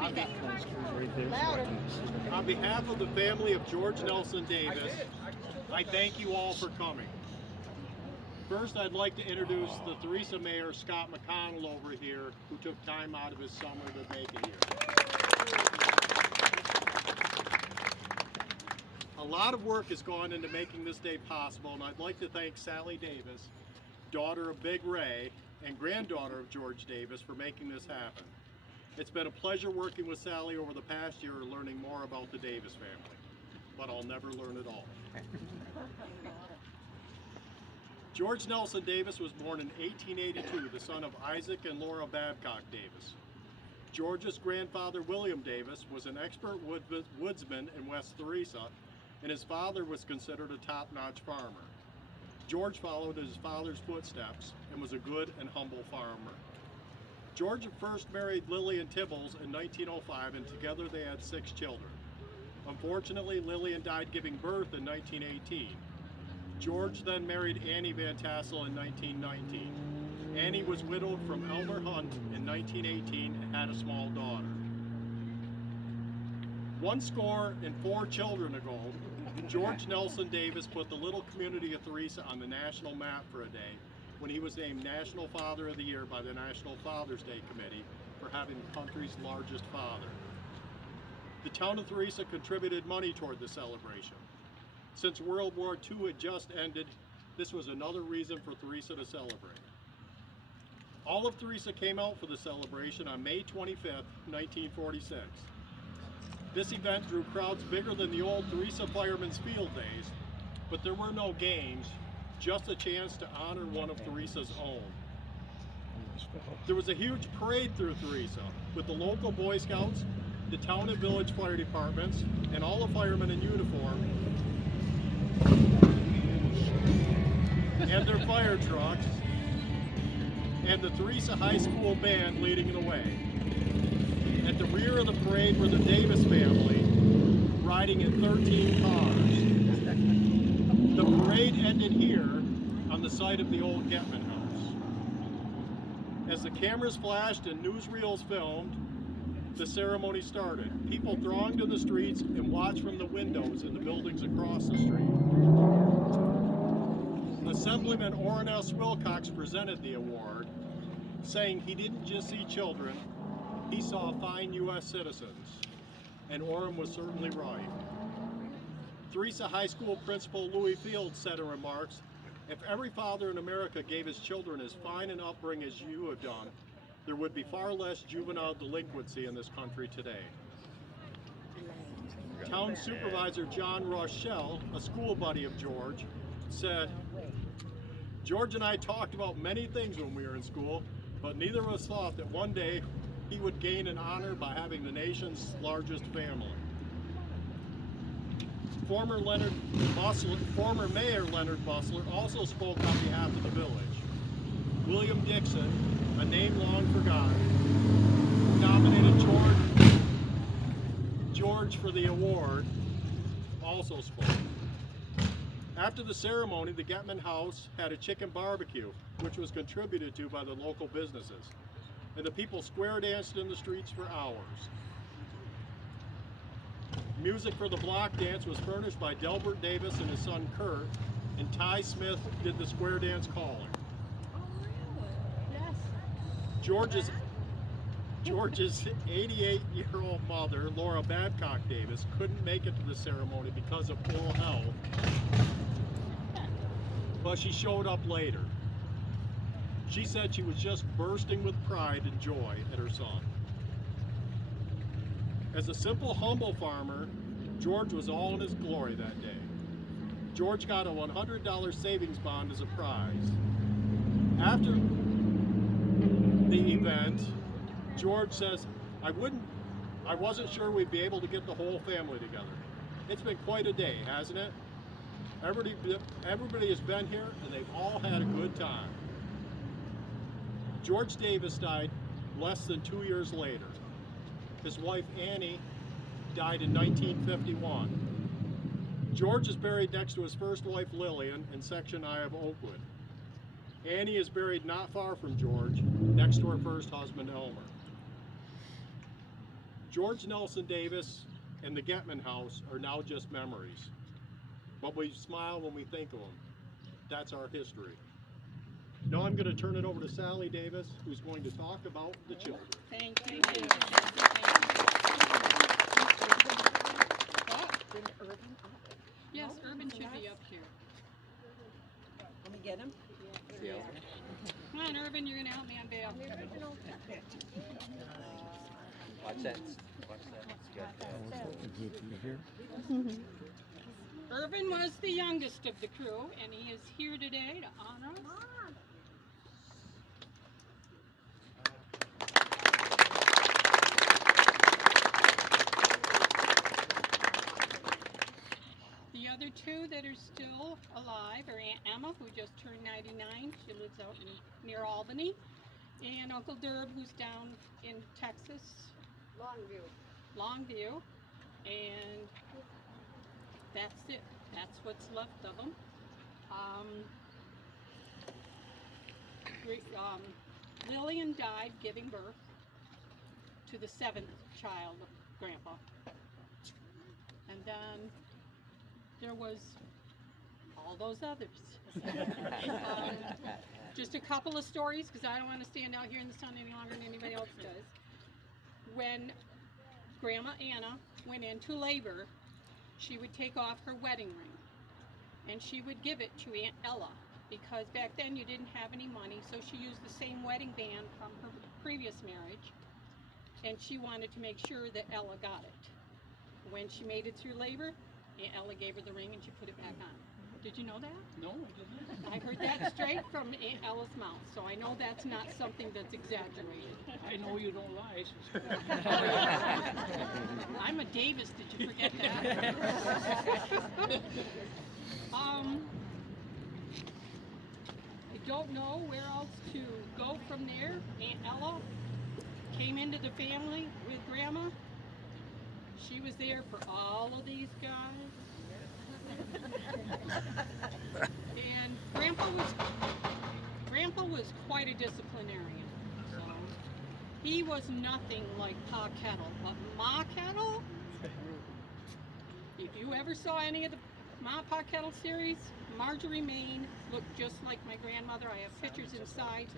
On behalf of the family of George Nelson Davis, I thank you all for coming. First, I'd like to introduce the Theresa Mayor, Scott McConnell, over here, who took time out of his summer to make it here. A lot of work has gone into making this day possible, and I'd like to thank Sally Davis, daughter of Big Ray and granddaughter of George Davis, for making this happen. It's been a pleasure working with Sally over the past year, learning more about the Davis family, but I'll never learn it all. George Nelson Davis was born in 1882, the son of Isaac and Laura Babcock Davis. George's grandfather, William Davis, was an expert woodsman in West Theresa, and his father was considered a top-notch farmer. George followed his father's footsteps and was a good and humble farmer. George first married Lillian Tibbles in 1905, and together they had 6 children. Unfortunately, Lillian died giving birth in 1918. George then married Annie Van Tassel in 1919. Annie was widowed from Elmer Hunt in 1918 and had a small daughter. 104 children ago, George Nelson Davis put the little community of Theresa on the national map for a day when he was named National Father of the Year by the National Father's Day Committee for having the country's largest father. The town of Theresa contributed money toward the celebration. Since World War II had just ended, this was another reason for Theresa to celebrate. All of Theresa came out for the celebration on May 25th, 1946. This event drew crowds bigger than the old Theresa Fireman's Field days, but there were no games, just a chance to honor one of Theresa's own. There was a huge parade through Theresa with the local Boy Scouts, the town and village fire departments, and all the firemen in uniform, and their fire trucks, and the Theresa High School band leading the way. At the rear of the parade were the Davis family, riding in 13 cars. The parade ended here on the site of the old Getman House. As the cameras flashed and newsreels filmed, the ceremony started. People thronged in the streets and watched from the windows in the buildings across the street. Assemblyman Orrin S. Wilcox presented the award, saying he didn't just see children, he saw fine U.S. citizens, and Orrin was certainly right. Theresa High School Principal Louis Fields said in remarks, "If every father in America gave his children as fine an upbringing as you have done, there would be far less juvenile delinquency in this country today." Town Supervisor John Rochelle, a school buddy of George, said, "George and I talked about many things when we were in school, but neither of us thought that one day he would gain an honor by having the nation's largest family." Former Mayor Leonard Bustler also spoke on behalf of the village. William Dixon, a name long forgotten, who nominated George for the award, also spoke. After the ceremony, the Getman House had a chicken barbecue, which was contributed to by the local businesses, and the people square danced in the streets for hours. Music for the block dance was furnished by Delbert Davis and his son Kurt, and Ty Smith did the square dance calling. George's 88-year-old mother, Laura Babcock Davis, couldn't make it to the ceremony because of ill health, but she showed up later. She said she was just bursting with pride and joy at her son. As a simple, humble farmer, George was all in his glory that day. George got a $100 savings bond as a prize. After the event, George says, I wasn't sure we'd be able to get the whole family together. It's been quite a day, hasn't it? Everybody has been here and they've all had a good time. George Davis died less than 2 years later. His wife Annie died in 1951. George is buried next to his first wife Lillian in Section I of Oakwood. Annie is buried not far from George, next to her first husband Elmer. George Nelson Davis and the Getman House are now just memories. But we smile when we think of them. That's our history. Now I'm going to turn it over to Sally Davis, who's going to talk about the children. Thank you. Yes, Urban should be up here. Let me get him. Yeah. Come on, Urban, you're going to help me on bail. Watch that. Urban was the youngest of the crew, and he is here today to honor us. The other two that are still alive are Aunt Emma, who just turned 99. She lives out near Albany. And Uncle Derb, who's down in Texas. Longview. And that's it. That's what's left of them. Lillian died giving birth to the 7th child of Grandpa. And then there was all those others. Just a couple of stories, because I don't want to stand out here in the sun any longer than anybody else does. When Grandma Anna went into labor, she would take off her wedding ring and she would give it to Aunt Ella, because back then you didn't have any money, so she used the same wedding band from her previous marriage, and she wanted to make sure that Ella got it. When she made it through labor, Aunt Ella gave her the ring and she put it back on. Did you know that? No, I didn't. I heard that straight from Aunt Ella's mouth, so I know that's not something that's exaggerated. I know you don't lie. I'm a Davis, did you forget that? I don't know where else to go from there. Aunt Ella came into the family with Grandma. She was there for all of these guys. And Grandpa was quite a disciplinarian. So he was nothing like Pa Kettle, but Ma Kettle, if you ever saw any of the Pa Kettle series, Marjorie Main looked just like my grandmother. I have pictures inside,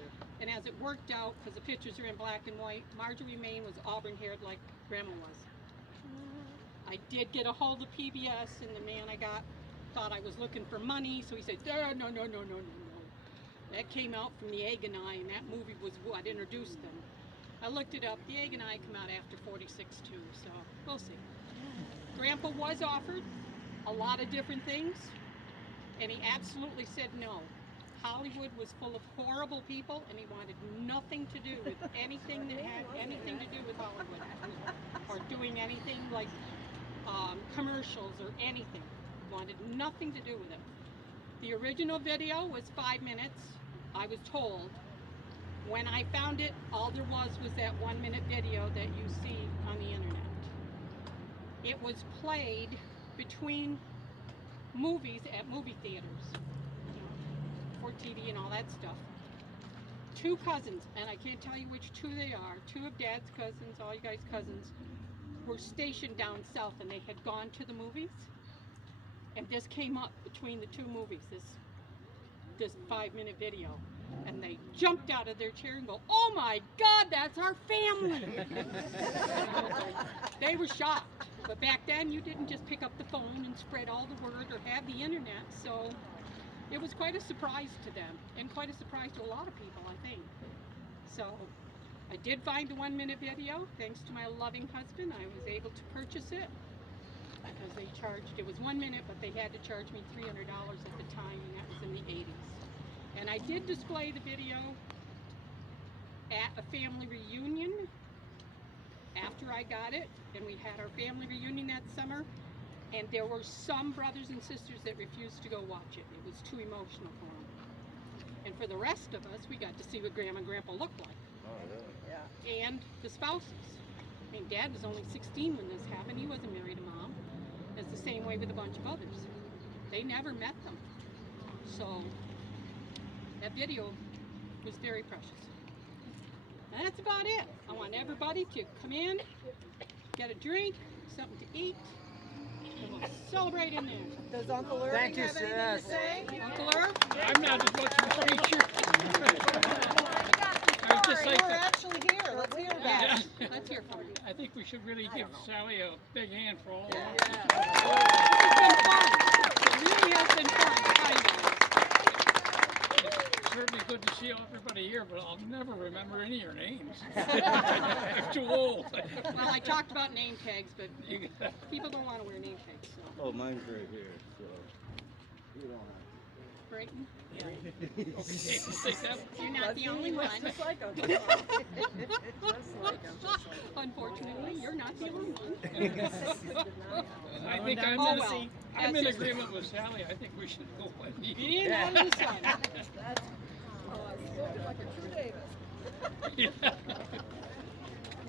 and as it worked out, because the pictures are in black and white, Marjorie Main was auburn-haired like Grandma was. I did get a hold of PBS, and the man I got thought I was looking for money, so he said, no. That came out from The Egg and I, and that movie was what introduced them. I looked it up. The Egg and I come out after 46 too, so we'll see. Grandpa was offered a lot of different things, and he absolutely said no. Hollywood was full of horrible people, and he wanted nothing to do with anything that had anything to do with Hollywood, or doing anything like commercials or anything. Wanted nothing to do with it. The original video was 5 minutes, I was told. When I found it, all there was that 1 minute video that you see on the internet. It was played between movies at movie theaters, for TV and all that stuff. Two cousins, and I can't tell you which two they are, two of Dad's cousins, all you guys cousins, were stationed down south, and they had gone to the movies, and this came up between the two movies, this 5 minute video, and they jumped out of their chair and go, "Oh my God, that's our family!" They were shocked, but back then you didn't just pick up the phone and spread all the word or have the internet, so it was quite a surprise to them, and quite a surprise to a lot of people, I think. So I did find the 1 minute video. Thanks to my loving husband, I was able to purchase it, because they charged, it was 1 minute, but they had to charge me $300 at the time, and that was in the 80s. And I did display the video at a family reunion after I got it, and we had our family reunion that summer, and there were some brothers and sisters that refused to go watch it. It was too emotional for them. And for the rest of us, we got to see what Grandma and Grandpa looked like. Oh, really? Yeah. And the spouses. I mean, Dad was only 16 when this happened. He wasn't married to Mom. It's the same way with a bunch of others. They never met them. So that video was very precious. And that's about it. I want everybody to come in, get a drink, something to eat, and we'll celebrate in there. Does Uncle Irving Thank you, have anything to say? Uncle Irv? I'm not as much of a preacher. I would just like We're to, actually here. Let's hear about Yeah, it. let's hear from you. I think we should really give Sally a big hand for all of that. It's been fun. It really has been fun to find you. It's certainly good to see everybody here, but I'll never remember any of your names. I'm too old. Well, I talked about name tags, but You- people don't want to wear name tags, so. Oh, mine's right here, so you don't have Brayton, Okay, we'll take that. you're not the only one. Just like him. Just like him. Unfortunately, you're not the only one. I think Oh, I'm well, in that's it. agreement with Sally. I think we should go with you. Being out of the sun. Spoken like a true Davis. Yeah.